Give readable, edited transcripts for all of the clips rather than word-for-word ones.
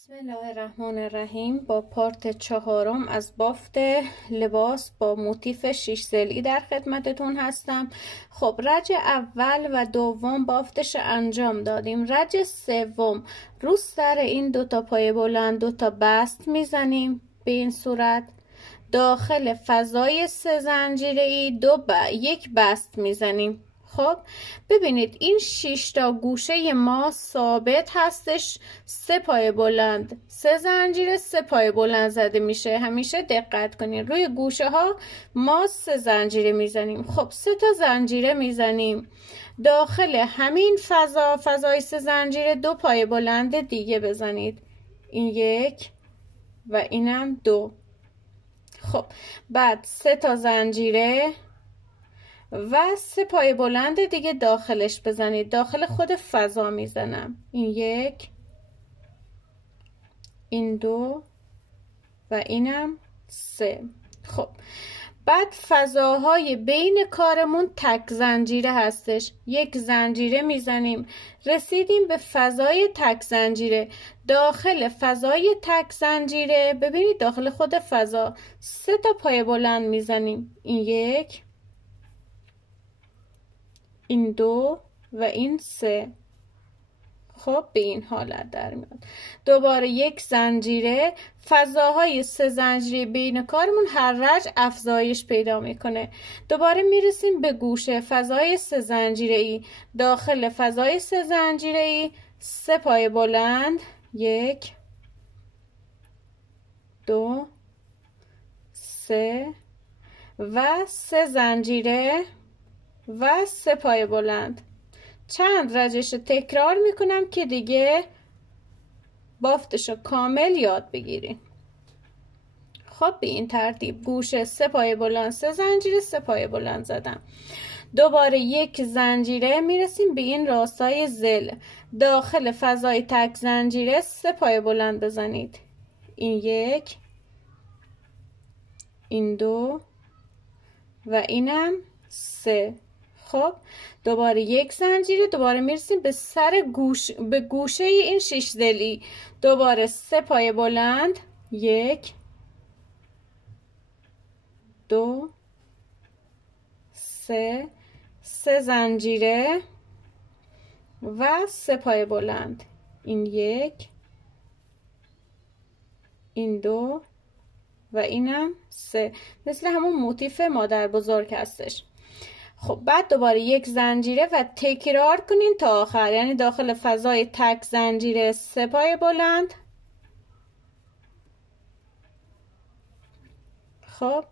بسم الله الرحمن الرحیم. با پارت چهارم از بافت لباس با موتیف 6 ضلعی در خدمتتون هستم. خب رج اول و دوم بافتش انجام دادیم. رج سوم رو سر این دوتا پای بلند دوتا بست میزنیم به این صورت. داخل فضای 3 زنجیره‌ای یک بست میزنیم. خب ببینید این 6 تا گوشه ما ثابت هستش. 3 پای بلند 3 زنجیره 3 پای بلند زده میشه. همیشه دقت کنید روی گوشه ها ما 3 زنجیره میزنیم. خب 3 تا زنجیره میزنیم داخل همین فضای 3 زنجیره 2 پای بلند دیگه بزنید. این 1 و اینم 2. خب بعد 3 تا زنجیره و 3 پای بلند دیگه داخلش بزنید. داخل خود فضا میزنم. این 1 این 2 و اینم 3. خب بعد فضاهای بین کارمون تک زنجیره هستش. 1 زنجیره میزنیم. رسیدیم به فضای تک زنجیره. داخل فضای تک زنجیره ببینید داخل خود فضا 3 تا پای بلند میزنیم. این 1 این 2 و این 3. خب به این حالت در میاد. دوباره 1 زنجیره. فضاهای 3 زنجیره بین کارمون هر رج افزایش پیدا میکنه. دوباره میرسیم به گوشه فضای 3 زنجیره ای. داخل فضای 3 زنجیره ای 3 پای بلند 1 2 3 و 3 زنجیره و 3 پای بلند. چند رجش تکرار میکنم که دیگه بافتشو کامل یاد بگیریم. خب به این ترتیب گوشه 3 پای بلند 3 زنجیره 3 پای بلند زدم. دوباره 1 زنجیره میرسیم به این راستای زل. داخل فضای تک زنجیره 3 پای بلند بزنید. این 1 این 2 و اینم 3. خب دوباره 1 زنجیره. دوباره میرسیم به به گوشه این 6 ضلعی. دوباره 3 پای بلند 1 2 3 3 زنجیره و 3 پای بلند. این 1 این 2 و اینم 3. مثل همون موتیف مادر بزرگ هستش. خب بعد دوباره 1 زنجیره و تکرار کنین تا آخر. یعنی داخل فضای تک زنجیره 3 پای بلند. خب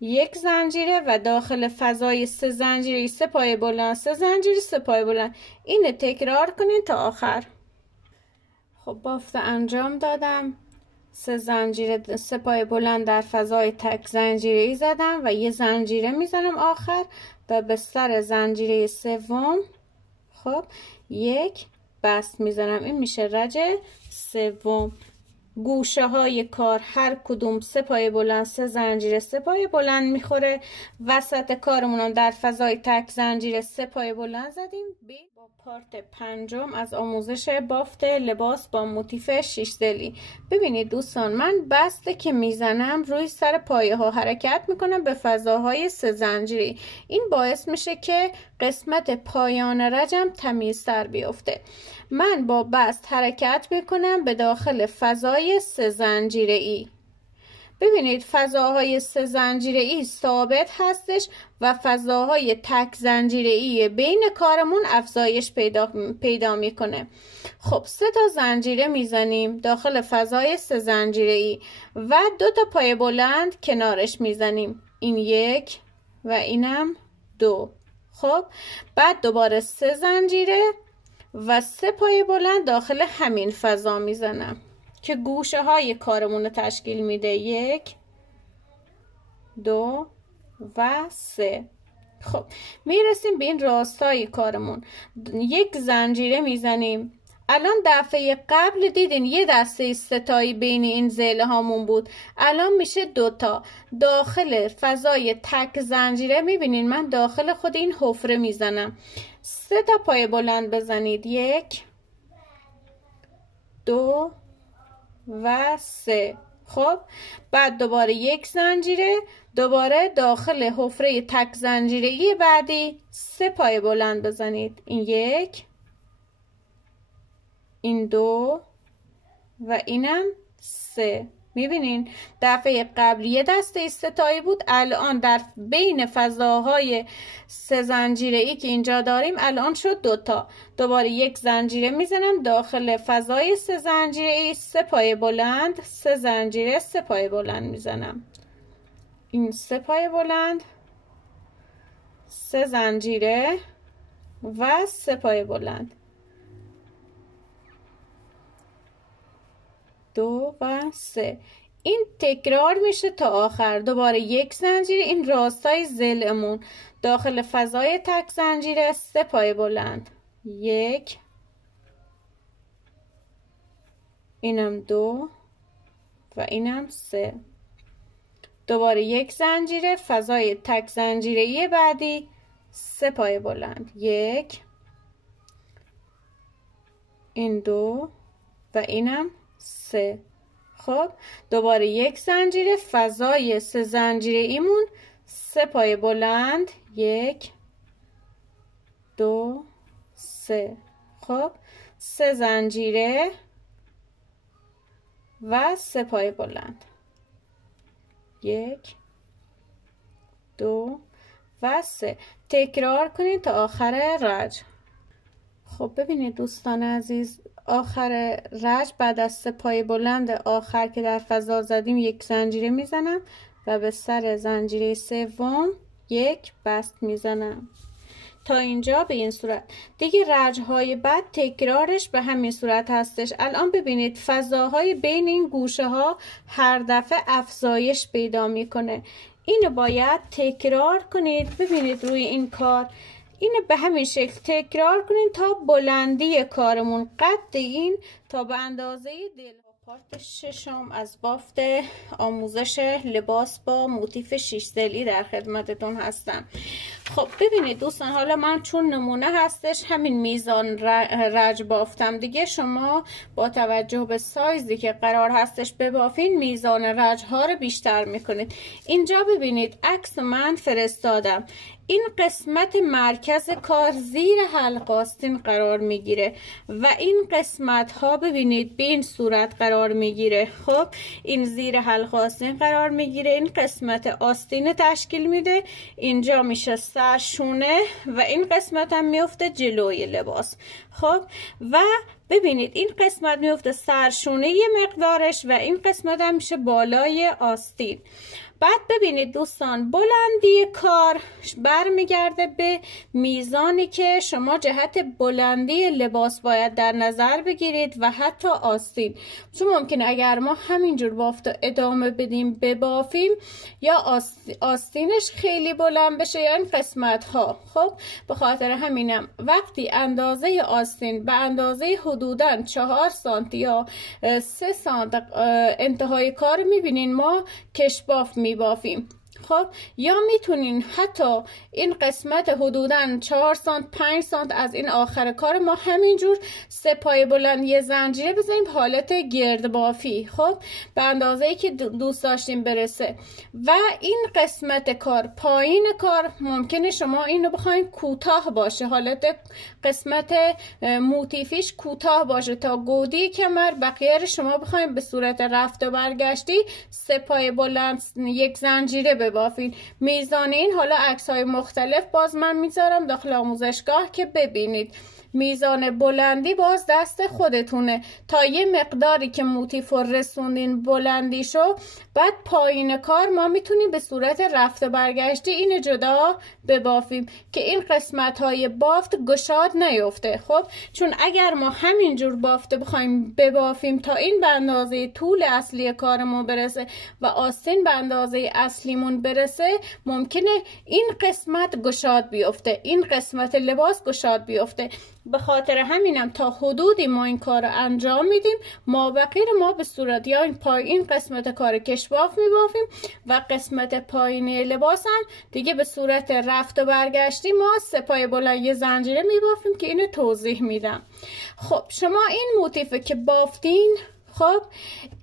1 زنجیره و داخل فضای 3 زنجیره 3 پای بلند 3 زنجیره 3 پای بلند. اینو تکرار کنین تا آخر. خب بافت انجام دادم. 3 زنجیره 3 پای بلند در فضای تک زنجیره زدم و 1 زنجیره میزنم آخر و به سر زنجیره سوم خب 1 بست میزنم. این میشه رج سوم. گوشه های کار هر کدوم 3 پای بلند 3 زنجیره 3 پای بلند میخوره. وسط کارمون در فضای تک زنجیره 3 پای بلند زدیم. با پارت پنجم از آموزش بافت لباس با موتیف 6 ضلعی. ببینید دوستان من بسته که میزنم روی سر پایه ها حرکت میکنم به فضاهای 3 زنجیره. این باعث میشه که قسمت پایان رجم تمیزتر بیفته. من با بست حرکت میکنم به داخل فضای 3 زنجیره ای. ببینید فضاهای 3 زنجیره ای ثابت هستش و فضاهای تک زنجیره ای بین کارمون افزایش پیدا میکنه. خب 3 تا زنجیره میزنیم داخل فضای 3 زنجیره ای و 2 تا پای بلند کنارش میزنیم. این 1 و اینم 2. خب بعد دوباره 3 زنجیره و 3 پای بلند داخل همین فضا میزنم که گوشه های کارمون رو تشکیل میده. 1 2 و 3. خب میرسیم به این راستای کارمون. 1 زنجیره میزنیم. الان دفعه قبل دیدین یه دسته ستایی بین این ضلع هامون بود. الان میشه 2 تا. داخل فضای تک زنجیره میبینین من داخل خود این حفره میزنم. 3 تا پای بلند بزنید. 1 2 و 3. خب بعد دوباره یک زنجیره، دوباره داخل حفره تک زنجیره‌ای بعدی 3 پای بلند بزنید. این 1، این 2 و اینم 3. میبینین دفعه قبل یه دسته 3 تایی بود، الان در بین فضاهای 3 زنجیره‌ای که اینجا داریم الان شد 2 تا. دوباره یک زنجیره میزنم داخل فضای 3 زنجیره‌ای، 3 پای بلند، 3 زنجیره، 3 پای بلند میزنم. این 3 پای بلند، 3 زنجیره و 3 پای بلند، 2 و 3. این تکرار میشه تا آخر. دوباره یک زنجیره، این راستای ضلعمون داخل فضای تک زنجیره، 3 پای بلند، 1، اینم 2 و اینم 3. دوباره یک زنجیره، فضای تک زنجیره‌ای بعدی 3 پای بلند، 1، این 2 و اینم 3. خب دوباره یک زنجیره، فضای 3 زنجیره ایمون 3 پای بلند، 1، 2، 3. خب 3 زنجیره و 3 پای بلند، 1، 2 و 3. تکرار کنید تا آخر رج. خب ببینید دوستان عزیز، آخر رج بعد از 3 پای بلند آخر که در فضا زدیم یک زنجیره میزنم و به سر زنجیره سوم یک بست میزنم. تا اینجا به این صورت. دیگه رجهای بعد تکرارش به همین صورت هستش. الان ببینید فضاهای بین این گوشه ها هر دفعه افزایش پیدا میکنه. اینو باید تکرار کنید. ببینید روی این کار اینو به همین شکل تکرار کنین تا بلندی کارمون قد این تا به اندازه دل. پارت ششم از بافت آموزش لباس با موتیف 6 ضلعی در خدمتتون هستم. خب ببینید دوستان، حالا من چون نمونه هستش همین میزان رج بافتم دیگه. شما با توجه به سایزی که قرار هستش ببافین میزان رج ها رو بیشتر میکنید. اینجا ببینید عکس من فرستادم. این قسمت مرکز کار زیر حلقه آستین قرار میگیره و این قسمت ها ببینید به این صورت قرار میگیره. خب این زیر حلقه آستین قرار میگیره، این قسمت آستین تشکیل میده، اینجا میشه سرشونه و این قسمت هم میفته جلوی لباس. خب و ببینید این قسمت میفته سرشونه یه مقدارش و این قسمت هم میشه بالای آستین. بعد ببینید دوستان بلندی کار برمیگرده به میزانی که شما جهت بلندی لباس باید در نظر بگیرید و حتی آستین. چون ممکنه اگر ما همینجور بافت ادامه بدیم ببافیم یا آستینش خیلی بلند بشه یا این قسمت ها. خب به خاطر همینم وقتی اندازه آستین به اندازه حدوداً 4 سانتی یا 3 سانت انتهای کار میبینین ما کشباف میبافیم. خب یا میتونین حتی این قسمت حدوداً 4 سانت 5 سانت از این آخر کار ما همینجور 3 پای بلند یه زنجیره بزنیم حالت گرد بافی. خب به اندازه‌ای که دوست داشتیم برسه. و این قسمت کار پایین کار ممکنه شما اینو بخواید کوتاه باشه، حالت قسمت موتیفیش کوتاه باشه تا گودی کمر. بقیه رو شما بخواید به صورت رفت و برگشتی 3 پای بلند یک زنجیره ببافین. میزان این حالا عکس‌های مختلف باز من میذارم داخل آموزشگاه که ببینید. میزان بلندی باز دست خودتونه تا یه مقداری که موتیف رو رسوندین بلندیشو. بعد پایین کار ما میتونیم به صورت رفت و برگشتی اینو جدا ببافیم که این قسمت های بافت گشاد نیفته. خب چون اگر ما همینجور بافته بخوایم ببافیم تا این به اندازه طول اصلی کارمون برسه و آستین به اندازه اصلیمون برسه ممکنه این قسمت گشاد بیفته، این قسمت لباس گشاد بیفته. به خاطر همینم تا حدودی ما این کار رو انجام میدیم. مابقی ما به صورت یا این قسمت کار کشباف میبافیم و قسمت پایینی لباس هم دیگه به صورت رفت و برگشتی ما 3 پای بلند یه زنجیره میبافیم که اینو توضیح میدم. خب شما این موتیفه که بافتین خب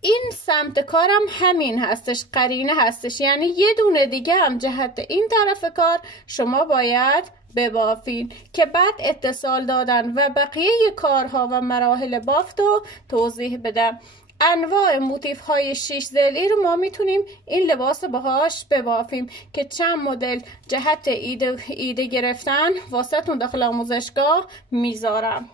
این سمت کارم همین هستش، قرینه هستش، یعنی یه دونه دیگه هم جهت این طرف کار شما باید ببافین که بعد اتصال دادن و بقیه کارها و مراحل بافت رو توضیح بدم. انواع موتیف های 6 ضلعی رو ما میتونیم این لباس باهاش ببافیم که چند مدل جهت ایده گرفتن واسه تون داخل آموزشگاه میذارم.